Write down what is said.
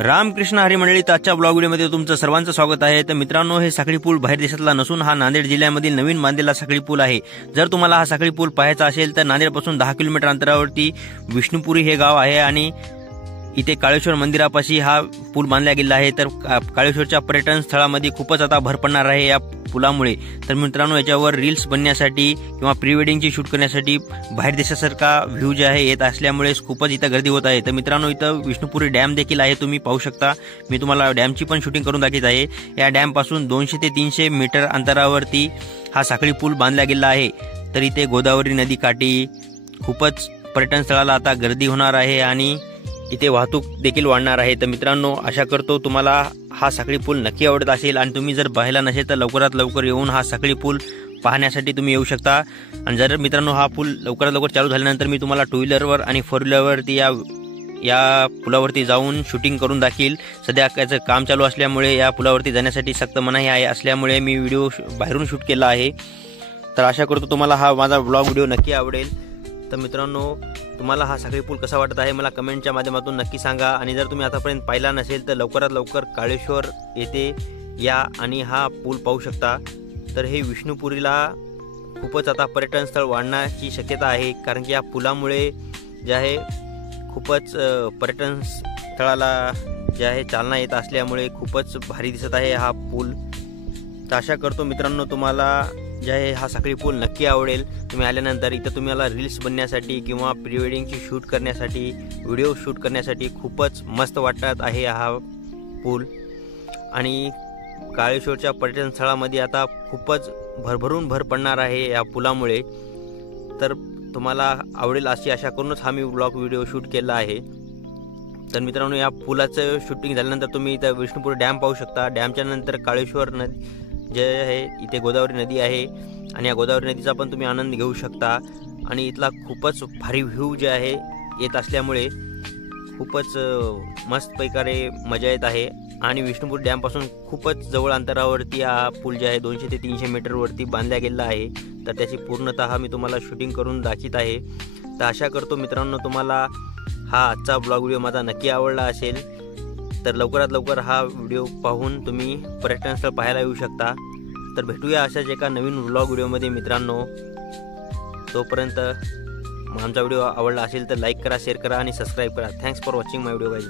रामकृष्ण हरी मंडळी, आजच्या ब्लॉग व्हिडिओमध्ये तुमचं सर्वांचं स्वागत आहे। तर मित्रांनो, हे साखळी पूल बाहेर देशातला नसून हा नांदेड जिल्ह्यामधील नवीन बांधलेला साखळी पूल आहे। जर तुम्हाला हा साखळी पूल पाहायचा असेल तर नांदेडपासून 10 किलोमीटर अंतरावरती विष्णुपुरी हे गाव आहे आणि इथे काळेश्वर मंदिरापाशी हा पूल बांधला गेला आहे। तर काळेश्वरच्या पर्यटन स्थळामध्ये खूपच आता भर पडणार आहे या पुलामुळे। तर मित्रांनो, याच्यावर रील्स बनण्यासाठी किंवा प्री वेडिंगची शूट करण्यासाठी बाहेर देशासारखा व्ह्यू जे आहे येत असल्यामुळे खूपच इथं गर्दी होत आहे। तर मित्रांनो, इथं विष्णुपुरी डॅम देखील आहे, तुम्ही पाहू शकता। मी तुम्हाला डॅमची पण शूटिंग करून दाखवत आहे। या डॅम पासून 200 ते 300 मीटर अंतरावरती हा साखळी पूल बांधला गेला आहे। तर इथे गोदावरी नदी काठी खूपच पर्यटन स्थळाला आता गर्दी होणार आहे आणि इथे वाहतूक देखील वाढणार आहे। तर मित्रांनो, आशा करतो तुम्हाला हा साखळी पूल नक्की आवडत असेल आणि तुम्ही जर पाहिला नसेल तर लवकरात लवकर येऊन हा साखळी पूल पाहण्यासाठी तुम्ही येऊ शकता। आणि जर मित्रांनो हा पूल लवकरात लवकर चालू झाल्यानंतर मी तुम्हाला 2 व्हीलरवर आणि 4 व्हीलरवरती या पुलावरती जाऊन शूटिंग करून दाखील। सध्या त्याचं काम चालू असल्यामुळे या पुलावरती जाण्यासाठी सक्त मनाई आहे असल्यामुळे मी व्हिडिओ बाहेरून शूट केला आहे। तर आशा करतो तुम्हाला हा माझा ब्लॉग व्हिडिओ नक्की आवडेल। तर मित्रांनो, तुम्हाला हा साखळी पूल कसा वाटत आहे मला कमेंटच्या माध्यमातून नक्की सांगा। आणि जर तुम्ही आतापर्यंत पाहिला नसेल तर लवकरात लवकर काळेश्वर येथे या आणि हा पूल पाहू शकता। तर हे विष्णुपुरीला खूपच आता पर्यटन स्थळ वाढण्याची शक्यता आहे, कारण की या पुलामुळे जे आहे खूपच पर्यटन स्थळाला जे आहे चालना येत असल्यामुळे खूपच भारी दिसत आहे हा पूल। तर आशा करतो मित्रांनो तुम्हाला जे आहे हा साखळी पूल नक्की आवडेल। तुम्ही आल्यानंतर इथं तुम्हाला रील्स बनण्यासाठी किंवा प्री वेडिंगची शूट करण्यासाठी, व्हिडिओ शूट करण्यासाठी खूपच मस्त वाटत आहे हा पूल। आणि काळेश्वरच्या पर्यटन स्थळामध्ये आता खूपच भरभरून भर पडणार आहे या पुलामुळे। तर तुम्हाला आवडेल अशी आशा करूनच हा मी ब्लॉग व्हिडिओ शूट केला आहे। तर मित्रांनो, या पुलाचं शूटिंग झाल्यानंतर तुम्ही इथं विष्णुपुरी डॅम पाहू शकता। डॅमच्या नंतर काळेश्वर नदी जे आहे, इथे गोदावरी नदी आहे आणि या गोदावरी नदीचा पण तुम्ही आनंद घेऊ शकता। आणि इथला खूपच भारी व्ह्यू जे आहे येत असल्यामुळे खूपच मस्त प्रकारे मजा येत आहे। आणि विष्णुपुरी डॅमपासून खूपच जवळ अंतरावरती हा पूल जे आहे 200 ते 300 मीटरवरती बांधला गेला आहे। तर त्याची पूर्णतः मी तुम्हाला शूटिंग करून दाखवत आहे। तर आशा करतो मित्रांनो तुम्हाला हा आजचा ब्लॉग व्हिडिओ माझा नक्की आवडला असेल। तर लवकरात लवकर हा व्हिडिओ पाहून तुम्ही पर्यटन स्थळ पाहायला येऊ शकता। तर भेटूया अशाच एका नवीन व्लॉग व्हिडिओमध्ये मित्रांनो। तोपर्यंत आमचा व्हिडिओ आवडला असेल तर लाईक करा, शेअर करा आणि सबस्क्राईब करा। Thanks for watching my video guys.